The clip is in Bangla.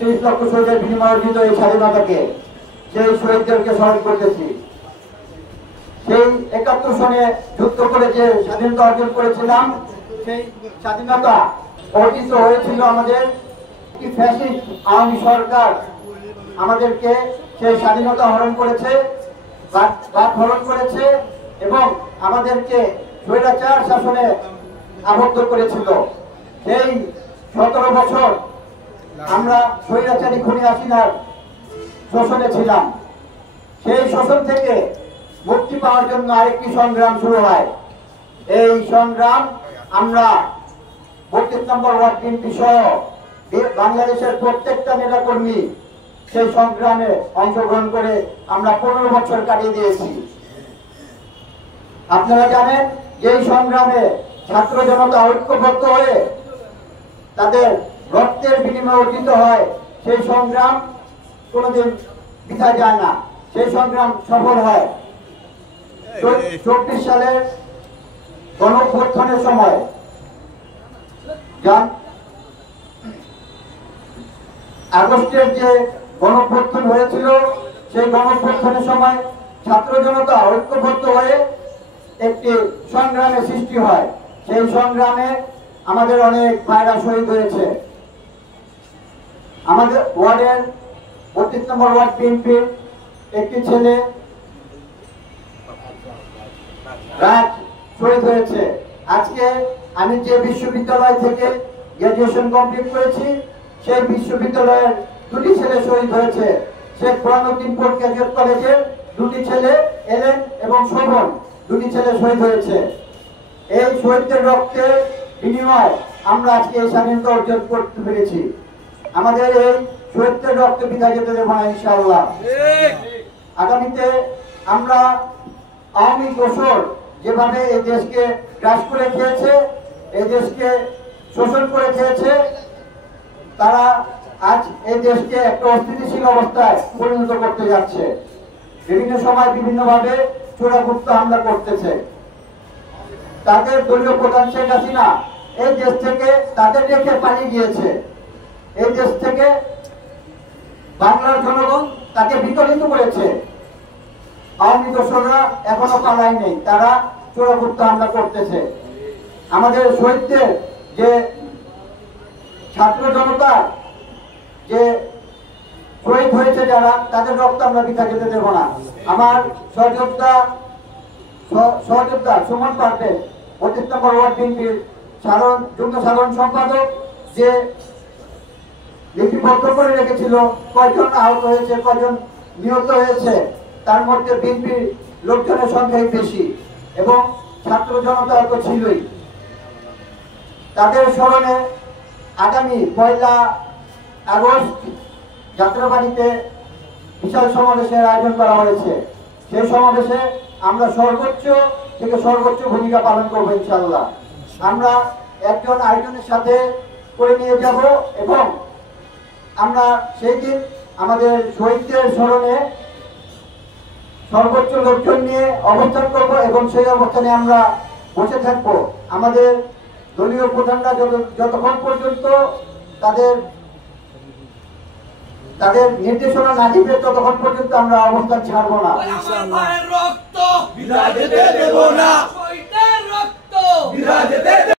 30 লক্ষ শহীদের বিনিময়ে অর্জিত এই স্বাধীনতাকে, সেই শহীদদেরকে স্মরণ করতেছি। সেই 71 সনে যুদ্ধ করে যে স্বাধীনতা অর্জন করেছিলাম, সেই স্বাধীনতা অর্জিত হয়েছিল আমাদের ফ্যাসিস্ট আওয়ামী সরকার আমাদেরকে সেই স্বাধীনতা হরণ করেছে, বাদ হরণ করেছে এবং আমাদেরকে স্বৈরাচার শাসনে আবদ্ধ করেছিল। সেই 17 বছর আমরা স্বৈরাচারী খুনি হাসিনার শোষণে ছিলাম। সেই শোষণ থেকে মুক্তি পাওয়ার জন্য আরেকটি সংগ্রাম শুরু হয়। এই সংগ্রাম আমরা 32 নম্বর ওয়ার্ড বিএনপি সহ বাংলাদেশের প্রত্যেকটা নেতাকর্মী সেই সংগ্রামে অংশগ্রহণ করে আমরা 15 বছর কাটিয়ে দিয়েছি। আপনারা জানেন যে এই সংগ্রামে ছাত্র জনতা ঐক্যবদ্ধ হয়ে তাদের রক্তের বিনিময়ে অর্জিত হয়। সেই সংগ্রাম কোনোদিন বৃথা যায় না, সেই সংগ্রাম সফল হয়। 24 সালের গণঅভ্যুত্থানের সময় আগস্টের যে গণঅভ্যুত্থান হয়েছিল, সেই গণঅভ্যুত্থানের সময় ছাত্র জনতা ঐক্যবদ্ধ হয়ে একটি সংগ্রামের সৃষ্টি হয়। সেই সংগ্রামে আমাদের অনেক ভাইরা শহীদ হয়েছে। আমাদের ওয়ার্ডের 32 নম্বর ওয়ার্ড বিএনপির একটি ছেলে রাত শহীদ হয়েছে। আজকে আমি যে বিশ্ববিদ্যালয় থেকে গ্রাজুয়েশন কমপ্লিট করেছি, সেই বিশ্ববিদ্যালয়ের 2টি ছেলে শহীদ হয়েছে। শেখ বুরহানুদ্দিন পোর্ট গ্রাজুয়েট কলেজের 2টি ছেলে এলেন এবং শোভন, 2টি ছেলে শহীদ হয়েছে। এই শহীদদের রক্তের বিনিময়ে আমরা আজকে এই স্বাধীনতা অর্জন করতে পেরেছি। আমাদের এই শহীদদের রক্ত বৃথা যেতে দেব না ইনশাআল্লাহ। আগামীতে আমরা আওয়ামী দোসর যেভাবে এই দেশকে গ্রাস করে খেয়েছে, এই দেশকে শোষণ করে খেয়েছে, তারা আজ এই দেশকে একটা অস্থিতিশীল অবস্থায় পরিণত করতে যাচ্ছে। বিভিন্ন সময় বিভিন্নভাবে চোরাগুপ্ত হামলা করতেছে। তাদের দলীয় প্রধান শেখ হাসিনা এই দেশ থেকে তাদের রেখে পালিয়ে গিয়েছে। এই দেশ থেকে বাংলার জনগণ তাকে বিতাড়িত করেছে। আওয়ামী দোসররা এখনো পালায় নেই, তারা চোরাগুপ্ত হামলা করতেছে। আমাদের শহীদদের যে ছাত্র জনতা যে শহীদ হয়েছে যারা, তাদের রক্ত আমরা বৃথা যেতে দেব না। আমার সহযোদ্ধা সুমন পারভেজ 32 নম্বর ওয়ার্ড বিএনপির যুগ্ম সাধারণ সম্পাদক, যে লিপিবদ্ধ করে রেখেছিল কয়জন আহত হয়েছে, কয়জন নিহত হয়েছে। তার মধ্যে বিএনপির লোকজনের সংখ্যাই বেশি এবং ছাত্র জনতা তো ছিলই। তাদের স্মরণে আগামী 1 আগস্ট যাত্রাবাড়িতে বিশাল সমাবেশের আয়োজন করা হয়েছে। সেই সমাবেশে আমরা সর্বোচ্চ থেকে সর্বোচ্চ ভূমিকা পালন করবো ইনশাআল্লাহ। আমরা একজন আরেকজনের সাথে করে নিয়ে যাব এবং আমরা সেই দিন আমাদের শহীদদের স্মরণে সর্বোচ্চ লোকজন নিয়ে অবস্থান করব এবং সেই অবস্থানে আমরা বসে থাকব। আমাদের দলীয় প্রধানরা যতক্ষণ পর্যন্ত তাদের নির্দেশনা না দিবে ততক্ষণ পর্যন্ত আমরা অবস্থান ছাড়বো না।